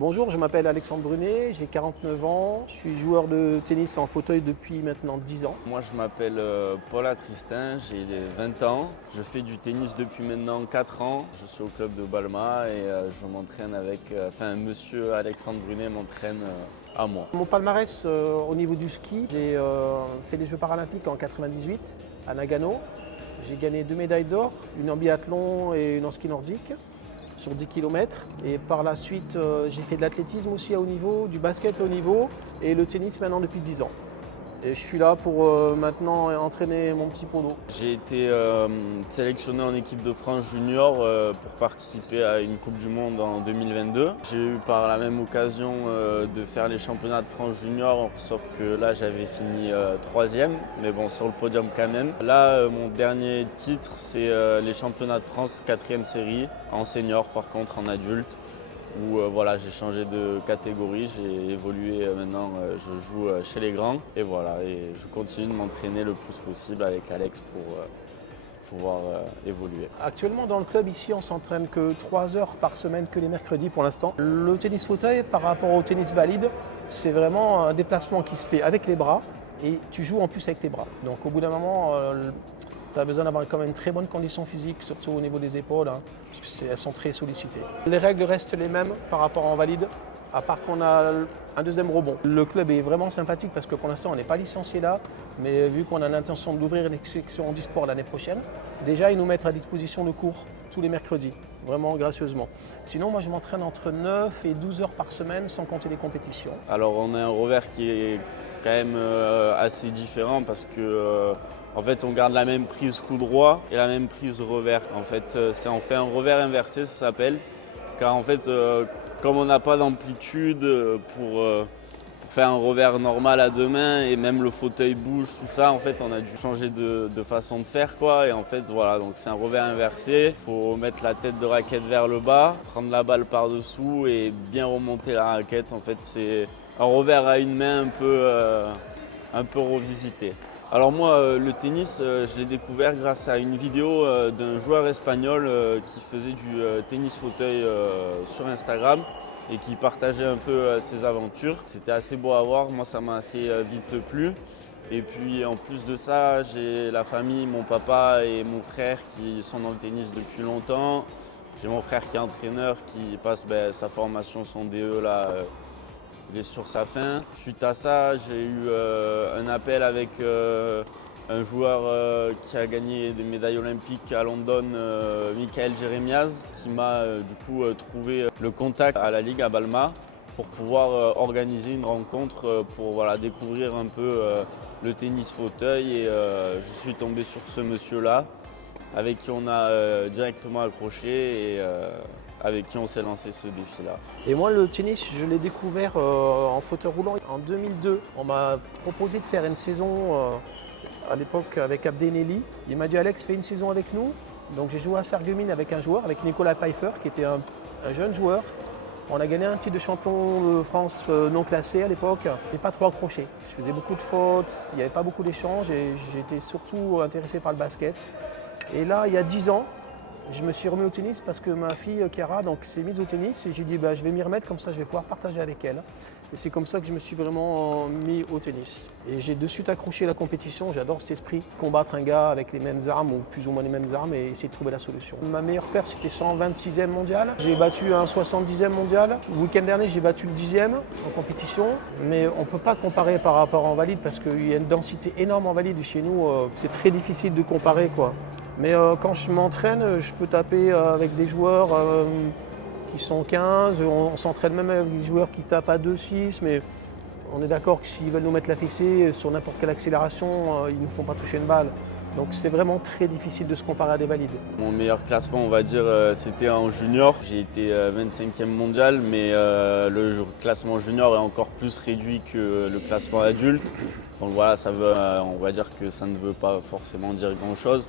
Bonjour, je m'appelle Alexandre Brunet, j'ai 49 ans, je suis joueur de tennis en fauteuil depuis maintenant 10 ans. Moi je m'appelle Paul Tristin, j'ai 20 ans, je fais du tennis depuis maintenant 4 ans. Je suis au club de Balma et je m'entraîne avec, monsieur Alexandre Brunet m'entraîne à moi. Mon palmarès au niveau du ski, j'ai fait les Jeux paralympiques en 98 à Nagano. J'ai gagné 2 médailles d'or, une en biathlon et une en ski nordique sur 10 km. Et par la suite, j'ai fait de l'athlétisme aussi à haut niveau, du basket à haut niveau et le tennis maintenant depuis 10 ans. Et je suis là pour maintenant entraîner mon petit Polo. J'ai été sélectionné en équipe de France junior pour participer à une Coupe du Monde en 2022. J'ai eu par la même occasion de faire les championnats de France junior, sauf que là j'avais fini 3e, mais bon sur le podium quand même. Là mon dernier titre c'est les championnats de France 4e série, en senior par contre en adulte. Où voilà, j'ai changé de catégorie, j'ai évolué maintenant, je joue chez les grands et voilà, et je continue de m'entraîner le plus possible avec Alex pour pouvoir évoluer. Actuellement dans le club ici on s'entraîne que 3 heures par semaine que les mercredis pour l'instant. Le tennis fauteuil par rapport au tennis valide, c'est vraiment un déplacement qui se fait avec les bras et tu joues en plus avec tes bras. Donc au bout d'un moment, tu as besoin d'avoir quand même une très bonne condition physique, surtout au niveau des épaules, hein, parce qu'elles sont très sollicitées. Les règles restent les mêmes par rapport en valide, à part qu'on a un deuxième rebond. Le club est vraiment sympathique parce que pour l'instant on n'est pas licencié là, mais vu qu'on a l'intention d'ouvrir une section e-sport l'année prochaine, déjà ils nous mettent à disposition de cours tous les mercredis, vraiment gracieusement. Sinon moi je m'entraîne entre 9 et 12 heures par semaine sans compter les compétitions. Alors on a un revers qui est quand même assez différent parce que en fait, on garde la même prise coup droit et la même prise revers. En fait, on fait un revers inversé, ça s'appelle. Car en fait, comme on n'a pas d'amplitude pour faire un revers normal à deux mains et même le fauteuil bouge, tout ça, en fait, on a dû changer de façon de faire, quoi. Et en fait, voilà, donc c'est un revers inversé. Il faut mettre la tête de raquette vers le bas, prendre la balle par-dessous et bien remonter la raquette. En fait, c'est un revers à une main un peu revisité. Alors moi, le tennis, je l'ai découvert grâce à une vidéo d'un joueur espagnol qui faisait du tennis fauteuil sur Instagram et qui partageait un peu ses aventures. C'était assez beau à voir, moi ça m'a assez vite plu. Et puis en plus de ça, j'ai la famille, mon papa et mon frère qui sont dans le tennis depuis longtemps. J'ai mon frère qui est entraîneur, qui passe sa formation, son DE là. Il est sur sa fin. Suite à ça, j'ai eu un appel avec un joueur qui a gagné des médailles olympiques à London, Michael Jeremias, qui m'a du coup trouvé le contact à la Ligue à Balma pour pouvoir organiser une rencontre pour voilà, découvrir un peu le tennis fauteuil. Et je suis tombé sur ce monsieur-là, avec qui on a directement accroché et avec qui on s'est lancé ce défi-là. Et moi le tennis, je l'ai découvert en fauteuil roulant en 2002. On m'a proposé de faire une saison à l'époque avec Abdeneli. Il m'a dit Alex, fais une saison avec nous. Donc j'ai joué à Sarreguemines avec un joueur, avec Nicolas Pfeiffer, qui était un jeune joueur. On a gagné un titre de champion de France non classé à l'époque. Je n'ai pas trop accroché. Je faisais beaucoup de fautes, il n'y avait pas beaucoup d'échanges et j'étais surtout intéressé par le basket. Et là, il y a 10 ans, je me suis remis au tennis parce que ma fille Chiara s'est mise au tennis et j'ai dit je vais m'y remettre, comme ça je vais pouvoir partager avec elle. Et c'est comme ça que je me suis vraiment mis au tennis. Et j'ai de suite accroché la compétition, j'adore cet esprit, combattre un gars avec les mêmes armes ou plus ou moins les mêmes armes et essayer de trouver la solution. Ma meilleure perf c'était 126e mondial, j'ai battu un 70e mondial. Le week-end dernier j'ai battu le 10e en compétition, mais on ne peut pas comparer par rapport en valide parce qu'il y a une densité énorme en valide chez nous, c'est très difficile de comparer quoi. Mais quand je m'entraîne, je peux taper avec des joueurs qui sont 15, on s'entraîne même avec des joueurs qui tapent à 2-6, mais on est d'accord que s'ils veulent nous mettre la fessée sur n'importe quelle accélération, ils ne nous font pas toucher une balle. Donc c'est vraiment très difficile de se comparer à des valides. Mon meilleur classement, on va dire, c'était en junior. J'ai été 25e mondial, mais le classement junior est encore plus réduit que le classement adulte. Donc voilà, on va dire que ça ne veut pas forcément dire grand-chose.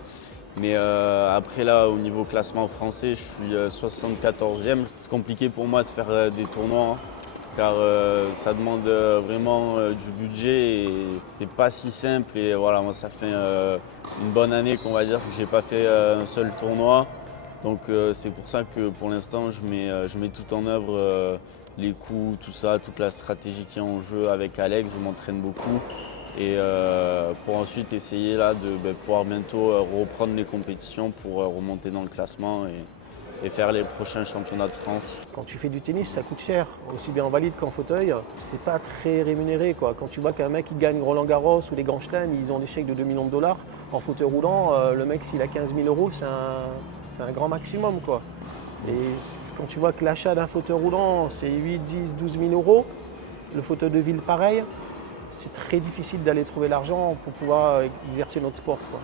Mais après là, au niveau classement français, je suis 74e. C'est compliqué pour moi de faire des tournois, hein, car ça demande vraiment du budget et c'est pas si simple. Et voilà, moi ça fait une bonne année qu'on va dire que j'ai pas fait un seul tournoi. Donc c'est pour ça que pour l'instant je mets tout en œuvre, les coups, tout ça, toute la stratégie qui est en jeu avec Alex, je m'entraîne beaucoup. Et pour ensuite essayer là, de pouvoir bientôt reprendre les compétitions pour remonter dans le classement et faire les prochains championnats de France. Quand tu fais du tennis, ça coûte cher, aussi bien en valide qu'en fauteuil. C'est pas très rémunéré, quoi. Quand tu vois qu'un mec qui gagne Roland-Garros ou les Grands Chelems, ils ont des chèques de 2 millions de dollars. En fauteuil roulant, le mec, s'il a 15 000 euros, c'est un grand maximum, quoi. Et quand tu vois que l'achat d'un fauteuil roulant, c'est 8, 10, 12 000 euros, le fauteuil de ville pareil, c'est très difficile d'aller trouver l'argent pour pouvoir exercer notre sport, quoi.